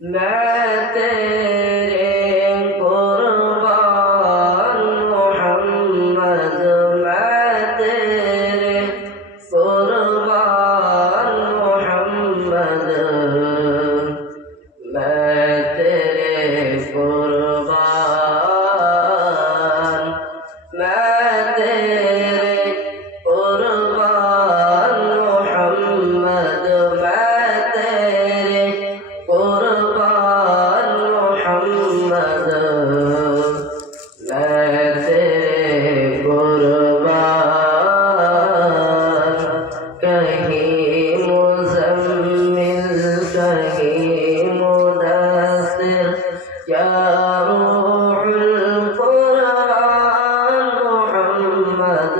मैं तेरे कुर्बान मोहम्मद, मैं तेरे कुर्बान मोहम्मद, मैं तेरे कुर्बान, मैं तेरे कुर्बान मोहम्मद, मैं तेरे कुर्बान मोहम्मद, मैं तेरे कुर्बान। कहीं मुज़म्मिल कहीं मुदस्सिर, या रूहुल कुरान मोहम्मद,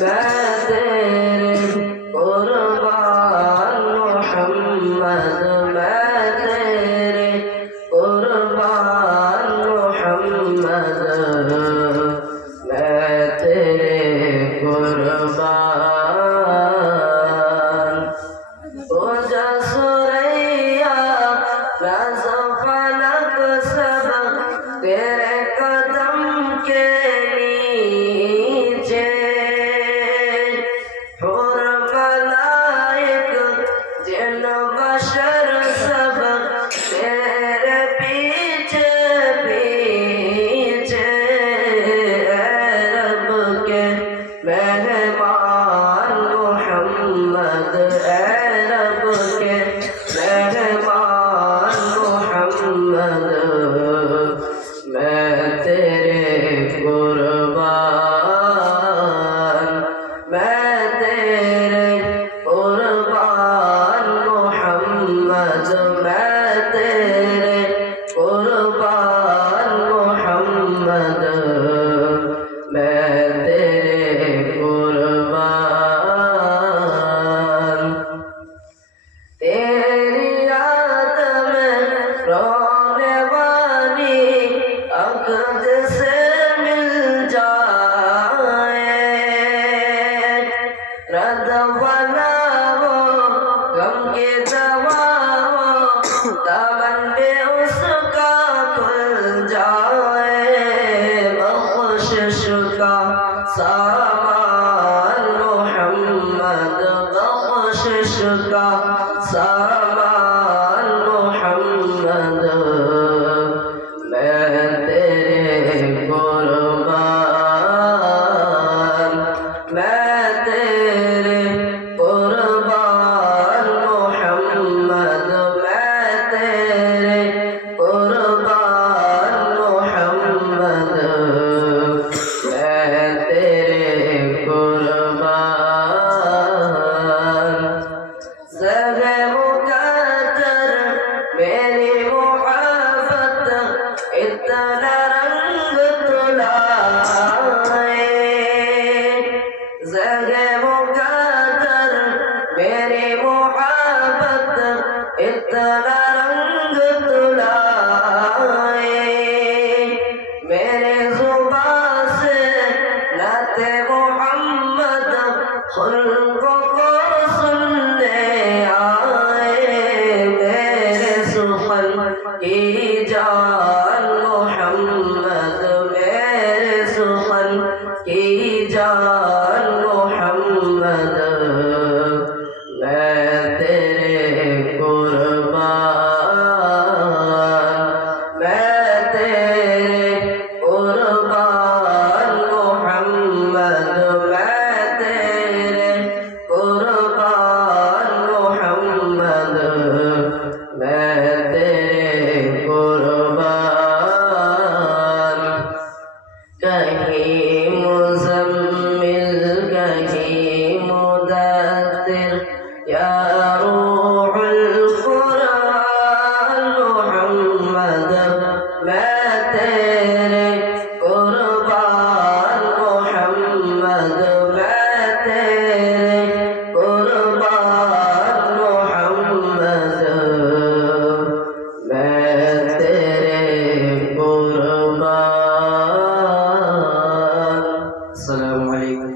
मैं तेरे कुर्बान मोहम्मद, मैं तेरे कुर्बान मोहम्मद, मैं तेरे कुर्बान। तुझा सुरैया राज़ो फलक सब तेरे कदम के नीचे, हुर मलाइक जिन बशर सब तेरे पीछे पीछे। ऐ रब के मेहमान मोहम्मद, ऐ रब के मेहमान मोहम्मद, मैं तेरे कुर्बान, मैं तेरे कुर्बान मोहम्मद, मैं तेरे कुर्बान मोहम्मद, मैं तेरे कुर्बान। तेरी याद में रोने वाली अक़द से मिल जाए, रद वाला वो गम की दवा वो दामन पे उसका खुल जाए। बख्शिश का सामान मोहम्मद, बख्शिश का सामान मोहम्मद, मैं तेरे আসসালামু আলাইকুম।